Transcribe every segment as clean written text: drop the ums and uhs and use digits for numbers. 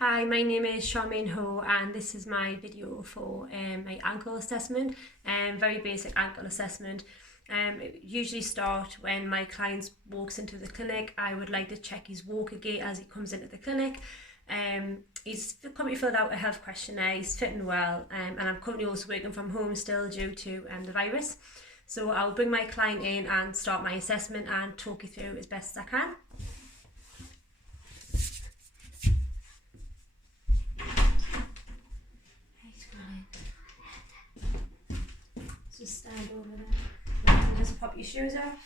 Hi, my name is Charmaine Ho and this is my video for my ankle assessment, very basic ankle assessment. It usually start when my client walks into the clinic. I would like to check his walker gait as he comes into the clinic. He's currently filled out a health questionnaire, he's fitting well, and I'm currently also working from home still due to the virus. So I'll bring my client in and start my assessment and talk you through as best as I can. Just stand over there. You can just pop your shoes off.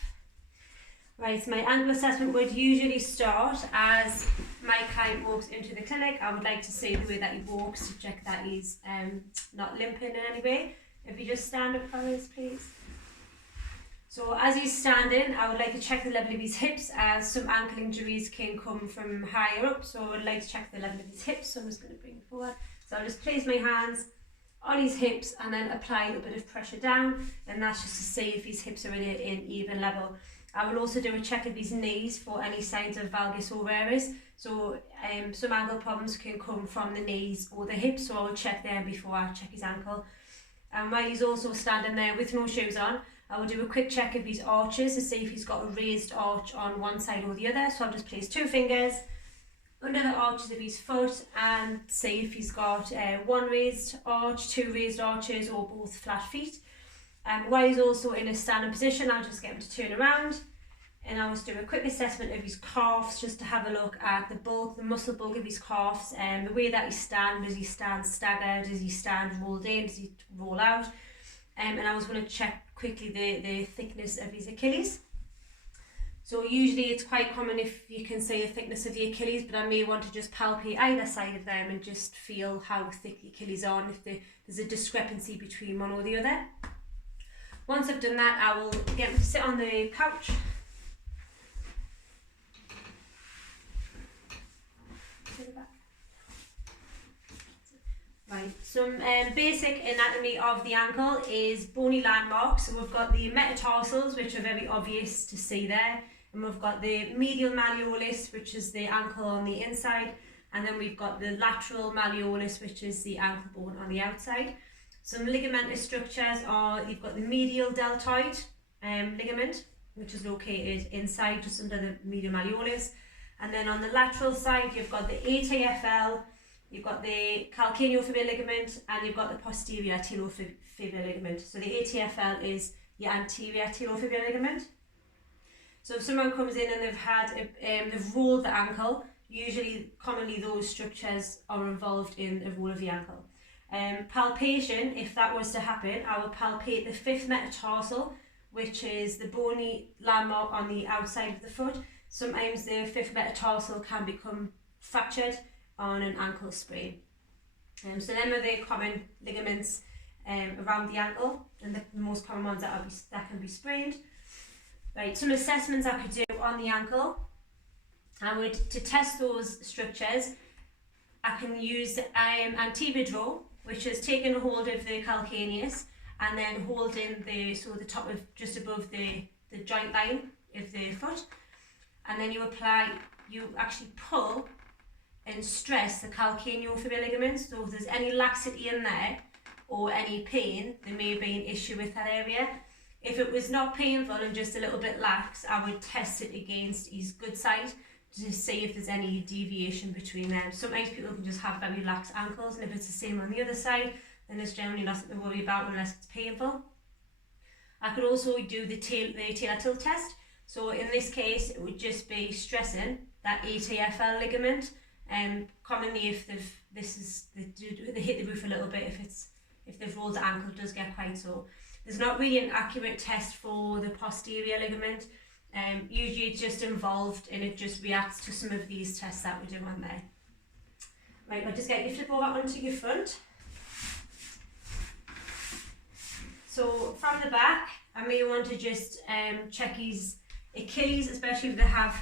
Right, so my ankle assessment would usually start as my client walks into the clinic. I would like to see the way that he walks to check that he's not limping in any way. If you just stand up for us, please. So as he's standing, I would like to check the level of his hips, as some ankle injuries can come from higher up. So I would like to check the level of his hips. So I'm just going to bring it forward. So I'll just place my hands on his hips and then apply a little bit of pressure down, and that's just to see if his hips are in an even level. I will also do a check of his knees for any signs of valgus ovarius. So some ankle problems can come from the knees or the hips, so I will check there before I check his ankle. And while he's also standing there with no shoes on, I will do a quick check of his arches to see if he's got a raised arch on one side or the other. So I'll just place 2 fingers under the arches of his foot and see if he's got one raised arch, 2 raised arches, or both flat feet. While he's also in a standing position, I'll just get him to turn around and I'll just do a quick assessment of his calves just to have a look at the bulk, the muscle bulk of his calves, and the way that he stands. Does he stand staggered? Does he stand rolled in? Does he roll out? And I was going to check quickly the thickness of his Achilles. So usually it's quite common if you can see the thickness of the Achilles, but I may want to just palpate either side of them and just feel how thick the Achilles are and if there's a discrepancy between one or the other. Once I've done that, I will get him to sit on the couch. Right, some basic anatomy of the ankle is bony landmarks. So we've got the metatarsals, which are very obvious to see there. And we've got the medial malleolus, which is the ankle on the inside. And then we've got the lateral malleolus, which is the ankle bone on the outside. Some ligamentous structures are, you've got the medial deltoid ligament, which is located inside, just under the medial malleolus. And then on the lateral side, you've got the ATFL, you've got the calcaneofibular ligament, and you've got the posterior talofibular ligament. So the ATFL is your anterior talofibular ligament. So if someone comes in and they've rolled the ankle, commonly those structures are involved in a roll of the ankle. Palpation, if that was to happen, I will palpate the 5th metatarsal, which is the bony landmark on the outside of the foot. Sometimes the 5th metatarsal can become fractured on an ankle sprain. So them are the common ligaments around the ankle, and the most common ones that can be sprained. Right, some assessments I could do on the ankle. To test those structures, I can use anterior draw, which is taking a hold of the calcaneus and then holding the top of just above the joint line of the foot, and then you actually pull and stress the calcaneofibular ligaments. So if there's any laxity in there or any pain, there may be an issue with that area. If it was not painful and just a little bit lax, I would test it against his good side to see if there's any deviation between them. Sometimes people can just have very lax ankles, and if it's the same on the other side, then there's generally nothing to worry about unless it's painful. I could also do the talar tilt test. So in this case, it would just be stressing that ATFL ligament. Commonly, if they hit the roof a little bit, if they've rolled the ankle, it does get quite sore. There's not really an accurate test for the posterior ligament. Usually it's just involved and it just reacts to some of these tests that we're doing on there. Right, I'll just get you flip over onto your front. So from the back, I may want to just check his Achilles, especially if they have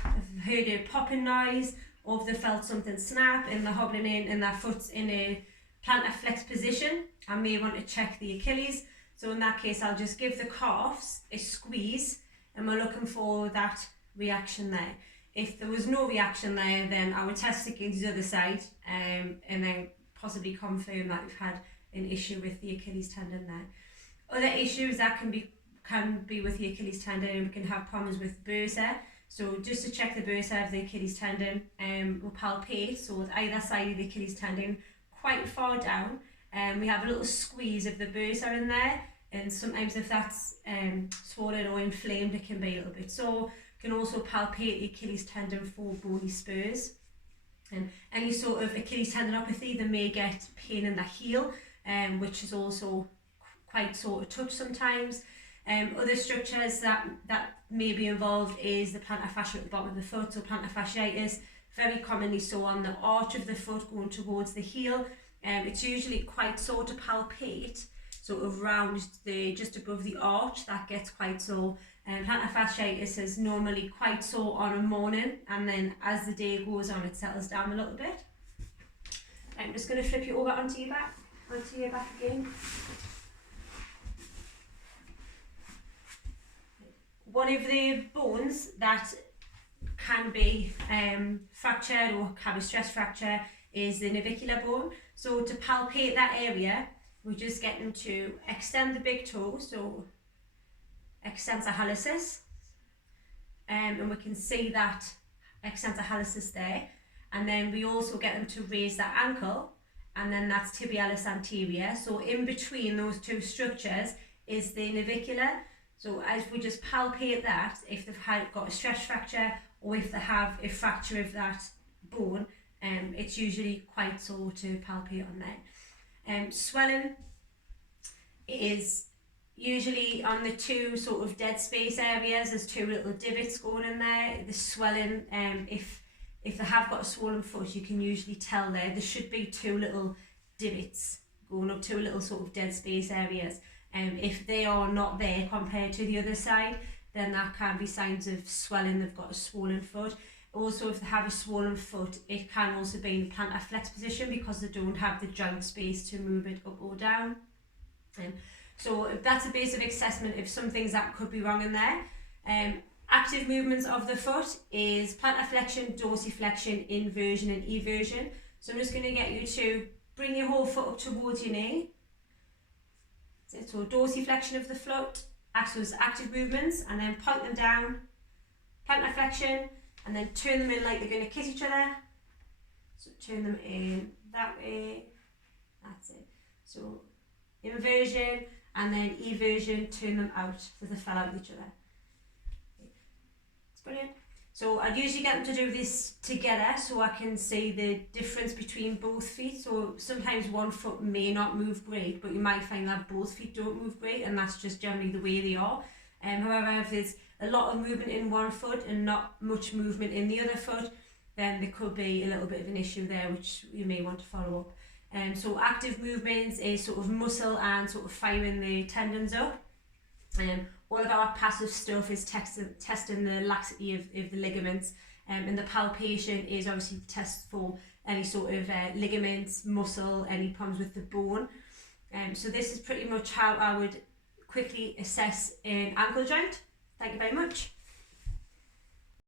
heard a popping noise, or if they felt something snap and they're hobbling in and their foot's in a plantar flex position. I may want to check the Achilles. So in that case, I'll just give the calves a squeeze, and we're looking for that reaction there. if there was no reaction there, then I would test against the other side, and then possibly confirm that we've had an issue with the Achilles tendon there. Other issues that can be with the Achilles tendon, we can have problems with bursa. So just to check the bursa of the Achilles tendon, we'll palpate, so at either side of the Achilles tendon, quite far down, we have a little squeeze of the bursa in there, and sometimes if that's swollen or inflamed, it can be a little bit sore. You can also palpate the Achilles tendon for bony spurs. And any sort of Achilles tendinopathy, they may get pain in the heel, which is also quite sore to touch sometimes. Other structures that may be involved is the plantar fascia at the bottom of the foot, so plantar fasciitis, very commonly so on the arch of the foot going towards the heel. It's usually quite sore to palpate, sort of round just above the arch, that gets quite sore. Plantar fasciitis is normally quite sore on a morning, and then as the day goes on, it settles down a little bit. I'm just going to flip you over onto your back again. One of the bones that can be fractured or have a stress fracture is the navicular bone. So to palpate that area, we're just getting to extend the big toe, so extensor hallucis, and we can see that extensor hallucis there, and then we also get them to raise that ankle, and then that's tibialis anterior. So in between those two structures is the navicular. So as we just palpate that, if they've got a stress fracture or if they have a fracture of that bone, it's usually quite sore to palpate on there. Swelling is usually on the two sort of dead space areas. There's two little divots going in there. The swelling, if they have got a swollen foot, you can usually tell there should be two little divots going up to a little sort of dead space areas. If they are not there compared to the other side, then that can be signs of swelling. They've got a swollen foot. Also, if they have a swollen foot, it can also be in the plantar flex position because they don't have the joint space to move it up or down. So that's a basic assessment of some things that could be wrong in there. Active movements of the foot is plantar flexion, dorsiflexion, inversion and eversion. So I'm just going to get you to bring your whole foot up towards your knee. So dorsiflexion of the foot, active movements, and then point them down, plantar flexion, and then turn them in like they're going to kiss each other. So turn them in that way, that's it. So inversion, and then eversion, turn them out so they fell out with each other. It's brilliant. So I'd usually get them to do this together so I can see the difference between both feet. So sometimes one foot may not move great, but you might find that both feet don't move great, and that's just generally the way they are. However, if there's a lot of movement in one foot and not much movement in the other foot, then there could be a little bit of an issue there which you may want to follow up. So active movements is sort of muscle and sort of firing the tendons up. All of our passive stuff is testing the laxity of the ligaments, and the palpation is obviously to test for any sort of ligaments, muscle, any problems with the bone. So this is pretty much how I would quickly assess an ankle joint. Thank you very much.